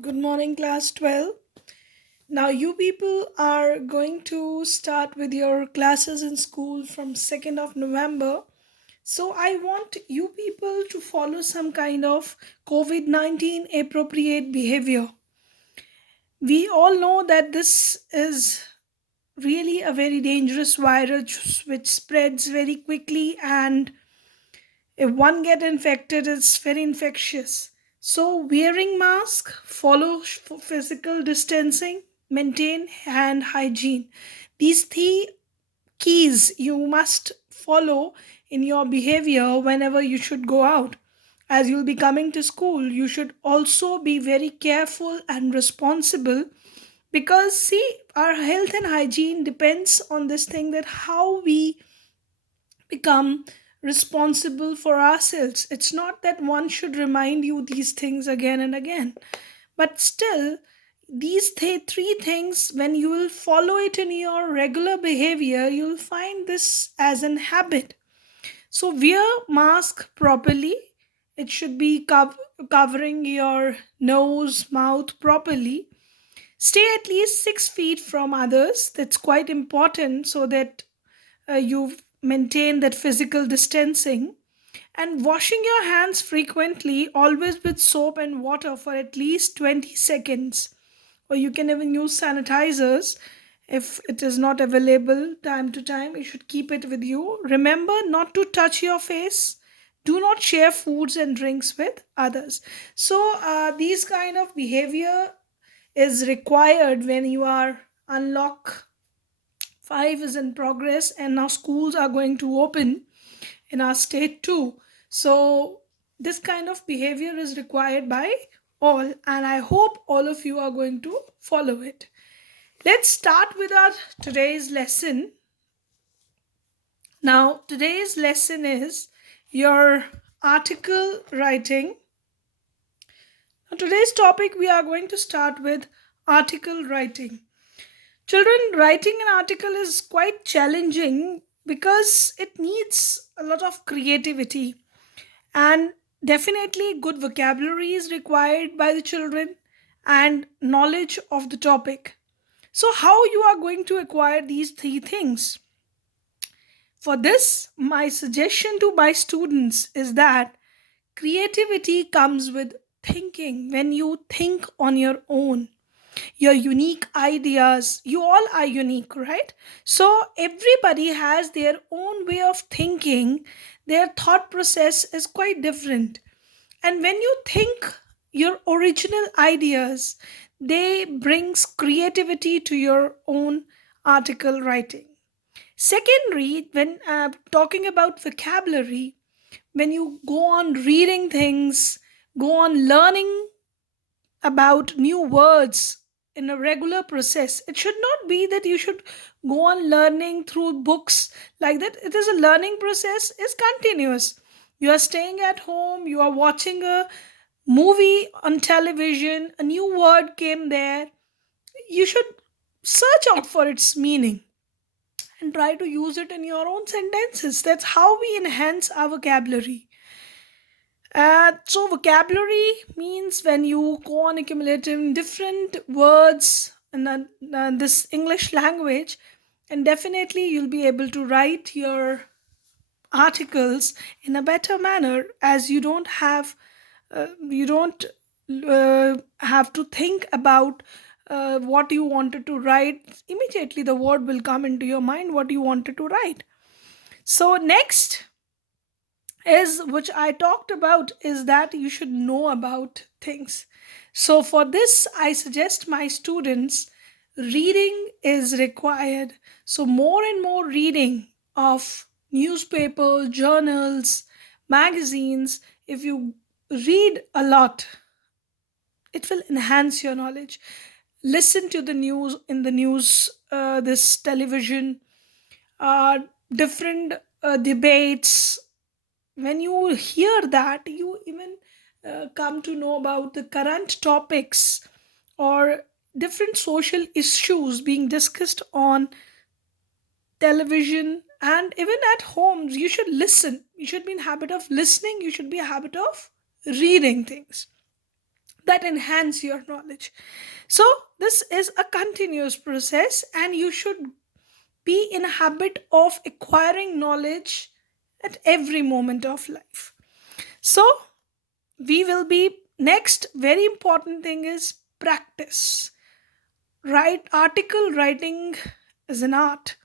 Good morning, class 12. Now, you people are going to start with your classes in school from 2nd of November. So, I want you people to follow some kind of COVID 19 appropriate behavior. We all know that this is really a very dangerous virus which spreads very quickly, and if one get infected, it's very infectious. So wearing mask, follow physical distancing, maintain hand hygiene. These three keys you must follow in your behavior whenever you should go out. As you'll be coming to school, you should also be very careful and responsible, because see, our health and hygiene depends on this thing, that how we become responsible for ourselves. It's not that one should remind you these things again and again, but still, these three things, when you will follow it in your regular behavior, you'll find this as an habit. So, wear mask properly. It should be covering your nose, mouth properly. Stay at least 6 feet from others. That's quite important, so that you maintain that physical distancing, and washing your hands frequently, always with soap and water for at least 20 seconds, or you can even use sanitizers if it is not available time to time. You should keep it with you. Remember not to touch your face. Do not share foods and drinks with others. So these kind of behavior is required when you are unlock 5 is in progress, and now schools are going to open in our state too. So this kind of behavior is required by all, and I hope all of you are going to follow it. Let's start with our today's lesson. Now, today's lesson is your article writing. Now, today's topic, we are going to start with article writing. Children, writing an article is quite challenging because it needs a lot of creativity, and definitely good vocabulary is required by the children and knowledge of the topic. So, how you are going to acquire these three things? For this, my suggestion to my students is that creativity comes with thinking. When you think on your own, your unique ideas, you all are unique, right? So everybody has their own way of thinking. Their thought process is quite different, and when you think your original ideas, they brings creativity to your own article writing. Secondly, when talking about vocabulary, when you go on reading things, go on learning about new words in a regular process. It should not be that you should go on learning through books like that. It is a learning process, is continuous. You are staying at home, you are watching a movie on television, a new word came there. You should search out for its meaning and try to use it in your own sentences. That's how we enhance our vocabulary. So vocabulary means when you go on accumulating different words in this English language, and definitely you'll be able to write your articles in a better manner, as you don't have to think about what you wanted to write. Immediately the word will come into your mind what you wanted to write. So next is, which I talked about, is that you should know about things. So for this, I suggest my students, reading is required. So more and more reading of newspaper, journals, magazines. If you read a lot, it will enhance your knowledge. Listen to the news in the news, this television, different debates. When you hear that, you even come to know about the current topics or different social issues being discussed on television, and even at home. You should listen. You should be in habit of listening. You should be in habit of reading things. that enhance your knowledge. So this is a continuous process, and you should be in a habit of acquiring knowledge at every moment of life. So we will be next very important thing is practice. Right, article writing is an art,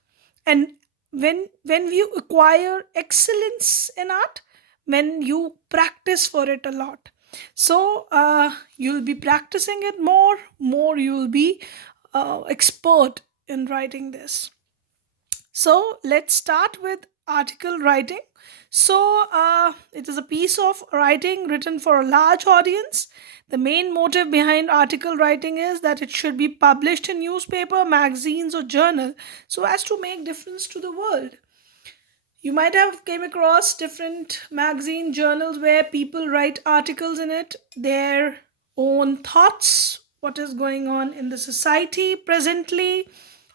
and when you acquire excellence in art, when you practice for it a lot, so you'll be practicing it more you'll be expert in writing this. So let's start with article writing. So it is a piece of writing written for a large audience. The main motive behind article writing is that it should be published in newspaper, magazines, or journal so as to make difference to the world. You might have came across different magazine journals where people write articles in it, their own thoughts, what is going on in the society presently,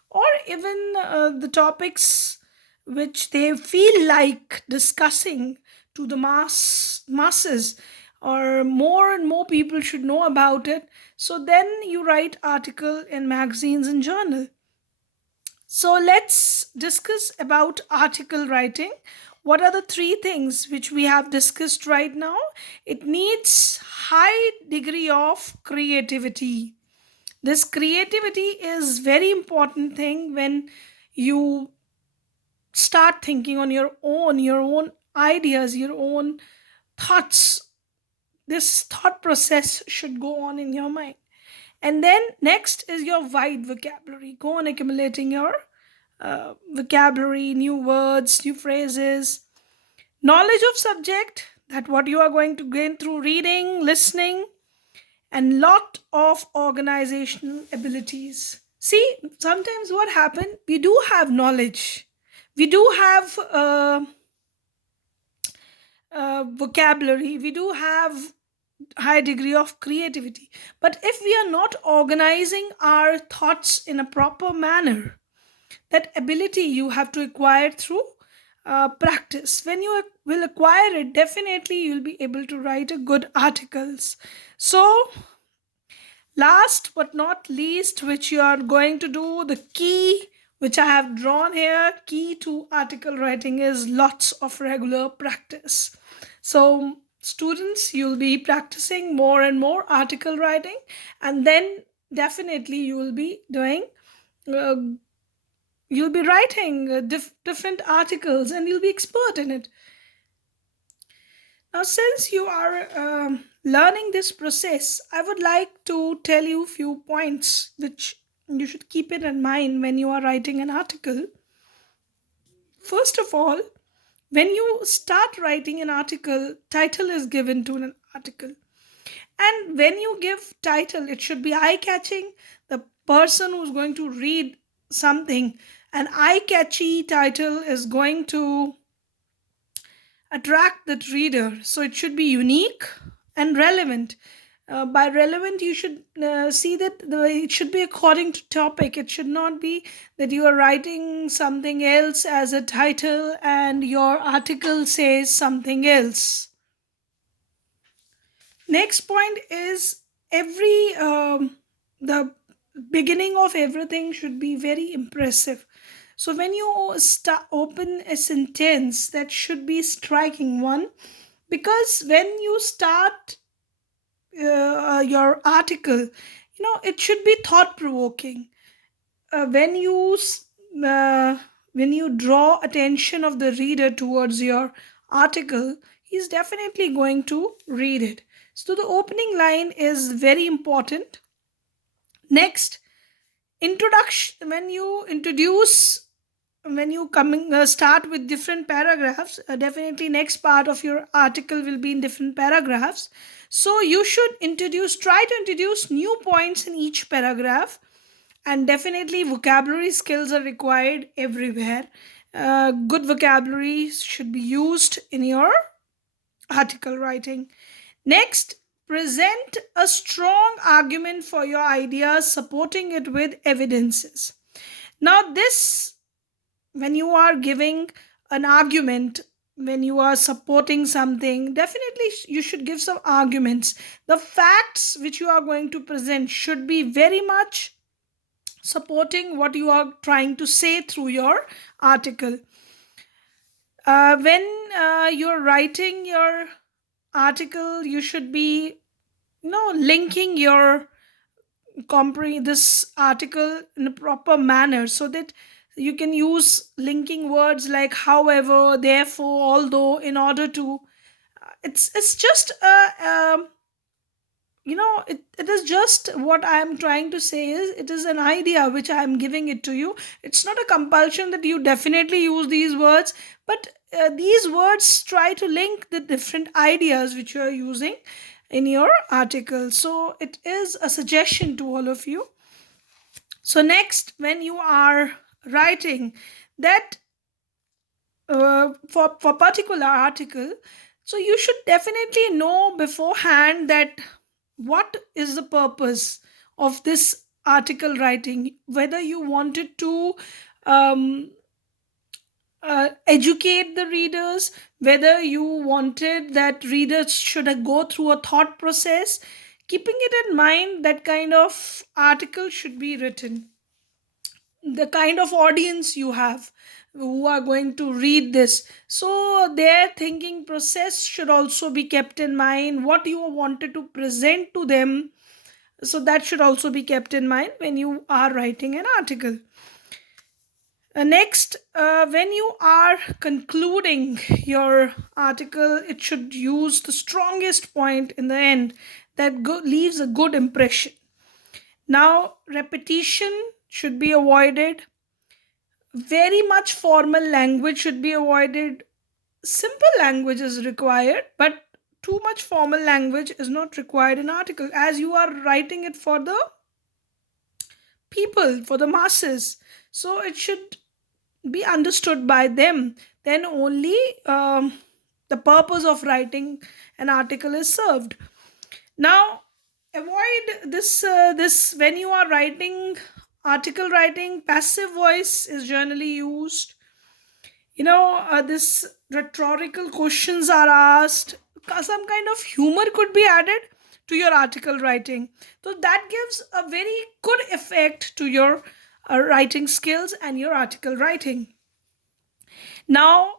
or even the topics which they feel like discussing to the masses, or more and more people should know about it. So then you write article in magazines and journal. So let's discuss about article writing. What are the three things which we have discussed right now? It needs high degree of creativity. This creativity is very important thing when you start thinking on your own ideas, your own thoughts. This thought process should go on in your mind. And then next is your wide vocabulary. Go on accumulating your vocabulary, new words, new phrases, knowledge of subject, that what you are going to gain through reading, listening, and lot of organizational abilities. See, sometimes what happened, we do have knowledge, we do have vocabulary, we do have high degree of creativity, but if we are not organizing our thoughts in a proper manner, that ability you have to acquire through practice. When you will acquire it, definitely you'll be able to write a good articles. So last but not least, which you are going to do, the key which I have drawn here, key to article writing is lots of regular practice. So students, you'll be practicing more and more article writing, and then definitely you will be doing uh, you'll be writing different articles, and you'll be expert in it. Now, since you are learning this process, I would like to tell you a few points which you should keep it in mind when you are writing an article. First of all, when you start writing an article, title is given to an article. And when you give title, it should be eye-catching. The person who's going to read something, an eye-catchy title is going to attract that reader. So it should be unique and relevant. By relevant, you should see that it should be according to topic. It should not be that you are writing something else as a title and your article says something else. Next point is every the beginning of everything should be very impressive. So when you open a sentence, that should be striking one, because when you start your article, it should be thought provoking. When uh, when you draw attention of the reader towards your article, he's definitely going to read it. So the opening line is very important. Next, introduction. When you coming start with different paragraphs, definitely next part of your article will be in different paragraphs. So you should try to introduce new points in each paragraph, and definitely vocabulary skills are required everywhere. Good vocabulary should be used in your article writing. Next, present a strong argument for your ideas, supporting it with evidences. Now this, when you are giving an argument, when you are supporting something, definitely you should give some arguments. The facts which you are going to present should be very much supporting what you are trying to say through your article. When you're writing your article, you should be, linking your this article in a proper manner, so that you can use linking words like however, therefore, although, in order to, it's just it is just what I am trying to say is, it is an idea which I am giving it to you. It's not a compulsion that you definitely use these words, but these words try to link the different ideas which you are using in your article. So it is a suggestion to all of you. So next, when you are writing that, for particular article, so you should definitely know beforehand that what is the purpose of this article writing, whether you wanted to um, educate the readers, whether you wanted that readers should go through a thought process. Keeping it in mind, that kind of article should be written. The kind of audience you have who are going to read this, so their thinking process should also be kept in mind, what you wanted to present to them, so that should also be kept in mind when you are writing an article. Next, when you are concluding your article, it should use the strongest point in the end that leaves a good impression. Now, repetition should be avoided. Very much formal language should be avoided. Simple language is required, but too much formal language is not required in article, as you are writing it for the people, for the masses. So it should be understood by them. Then only the purpose of writing an article is served. Now, avoid this when you are writing article writing. Passive voice is generally used. This rhetorical questions are asked. Some kind of humor could be added to your article writing, so that gives a very good effect to your writing skills and your article writing. Now,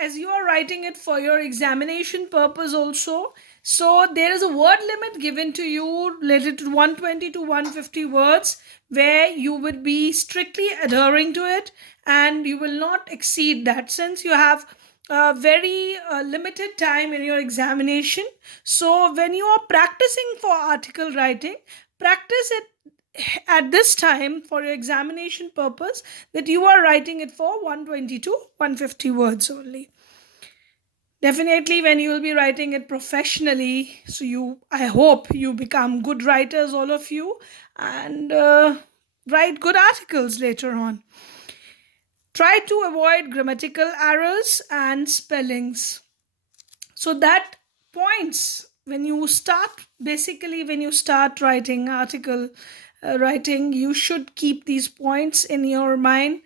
as you are writing it for your examination purpose also, so there is a word limit given to you related to 120 to 150 words, where you would be strictly adhering to it, and you will not exceed that, since you have very limited time in your examination. So when you are practicing for article writing, practice it at this time for your examination purpose, that you are writing it for 120 to 150 words only. Definitely when you will be writing it professionally, so I hope you become good writers, all of you, and write good articles later on. Try to avoid grammatical errors and spellings. So that points when you start, basically when you start writing article writing, you should keep these points in your mind.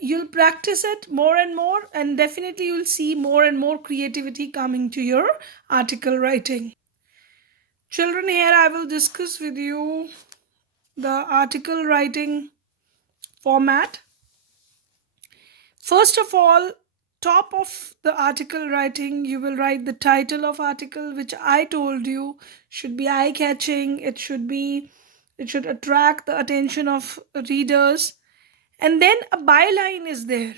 You'll practice it more and more, and definitely you'll see more and more creativity coming to your article writing. Children, here I will discuss with you the article writing format. First of all, top of the article writing, you will write the title of article, which I told you should be eye catching. It should attract the attention of readers. And then a byline is there.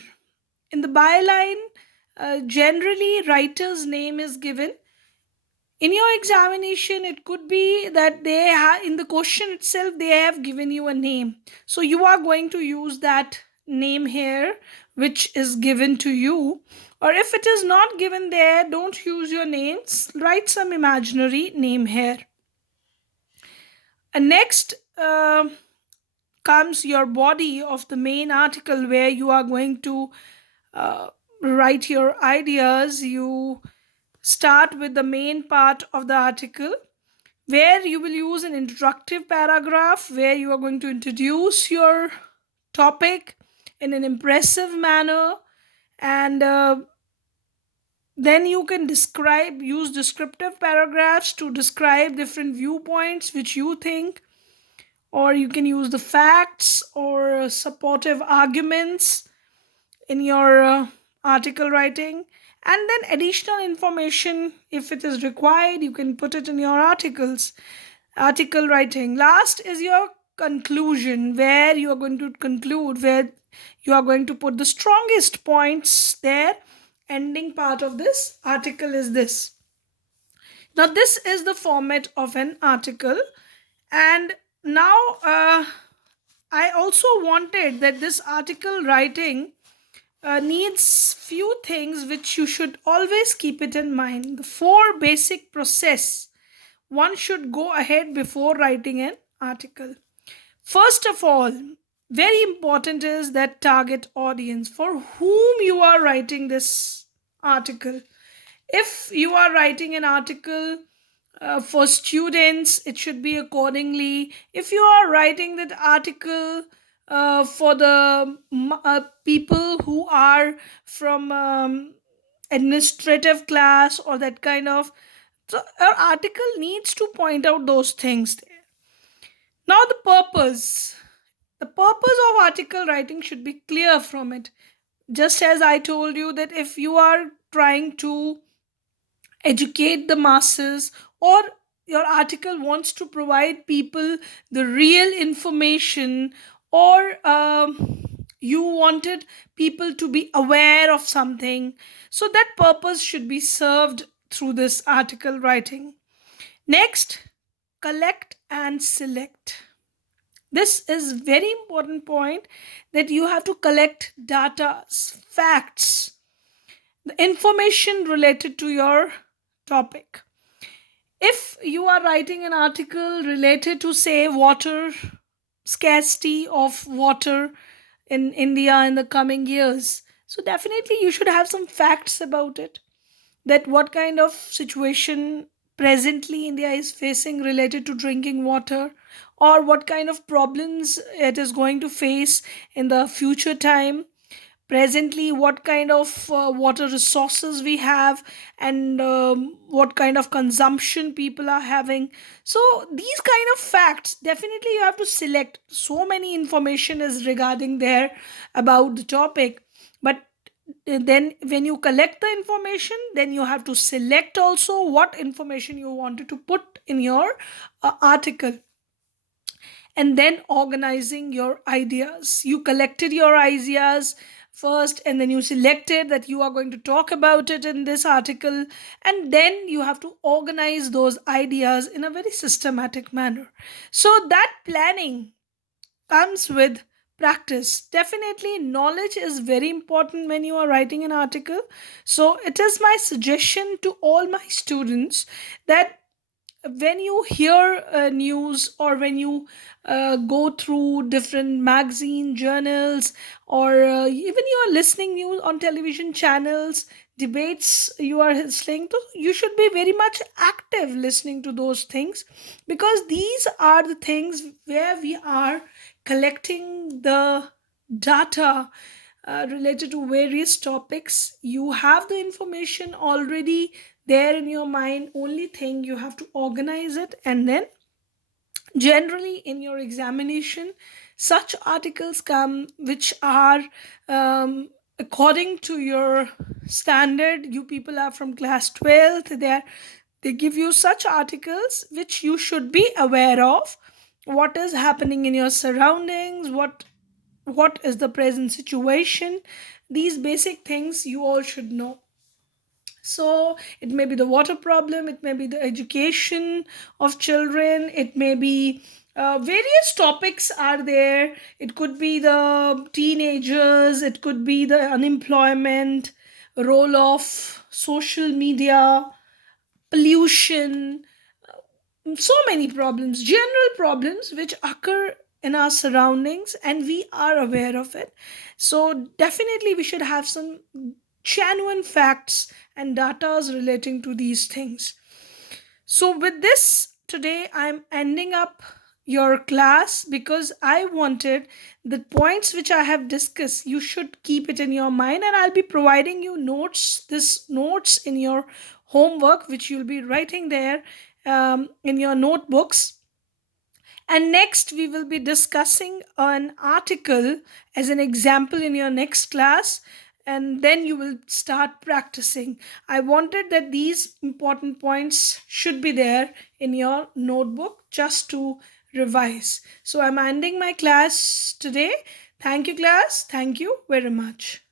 In the byline, generally writer's name is given. In your examination, it could be that in the question itself they have given you a name, so you are going to use that name here which is given to you. Or if it is not given there, don't use your names, write some imaginary name here. And next comes your body of the main article, where you are going to write your ideas. You start with the main part of the article, where you will use an introductory paragraph, where you are going to introduce your topic in an impressive manner, and Then you can use descriptive paragraphs to describe different viewpoints which you think, or you can use the facts or supportive arguments in your article writing. And then additional information, if it is required, you can put it in your article writing. Last is your conclusion, where you are going to conclude, where you are going to put the strongest points there. Ending part of this article is this. Now this is the format of an article. And now I also wanted that this article writing needs few things which you should always keep it in mind. The four basic process one should go ahead before writing an article. First of all, very important is that target audience for whom you are writing this article. If you are writing an article for students, it should be accordingly. If you are writing that article for the people who are from administrative class or that kind of, so our article needs to point out those things there. Now the purpose of article writing should be clear from it. Just as I told you that if you are trying to educate the masses, or your article wants to provide people the real information, or you wanted people to be aware of something, so that purpose should be served through this article writing. Next, collect and select. This is very important point, that you have to collect data, facts, the information related to your topic. If you are writing an article related to, say, water, scarcity of water in India in the coming years, so definitely you should have some facts about it, that what kind of situation presently India is facing related to drinking water, or what kind of problems it is going to face in the future time. Presently, what kind of water resources we have, and what kind of consumption people are having. So these kind of facts, definitely you have to select. So many information is regarding there about the topic, but then when you collect the information, then you have to select also what information you wanted to put in your article. And then organizing your ideas, you collected your ideas first, and then you selected that you are going to talk about it in this article, and then you have to organize those ideas in a very systematic manner. So that planning comes with practice. Definitely knowledge is very important when you are writing an article. So it is my suggestion to all my students that when you hear news, or when you go through different magazine journals, or even you are listening news on television channels, debates you are listening to, you should be very much active listening to those things, because these are the things where we are collecting the data related to various topics. You have the information already there in your mind, only thing you have to organize it. And then generally in your examination, such articles come which are according to your standard. You people are from class 12th, they give you such articles which you should be aware of, what is happening in your surroundings, what is the present situation. These basic things you all should know. So it may be the water problem, it may be the education of children, it may be various topics are there. It could be the teenagers, it could be the unemployment, role of social media, pollution, so many problems, general problems which occur in our surroundings, and we are aware of it. So definitely we should have some genuine facts and data relating to these things. So with this, today I'm ending up your class because I wanted the points which I have discussed. You should keep it in your mind, and I'll be providing you this notes in your homework, which you'll be writing there in your notebooks. And next, we will be discussing an article as an example in your next class, and then you will start practicing. I wanted that these important points should be there in your notebook just to revise. So, I'm ending my class today. Thank you, class. Thank you very much.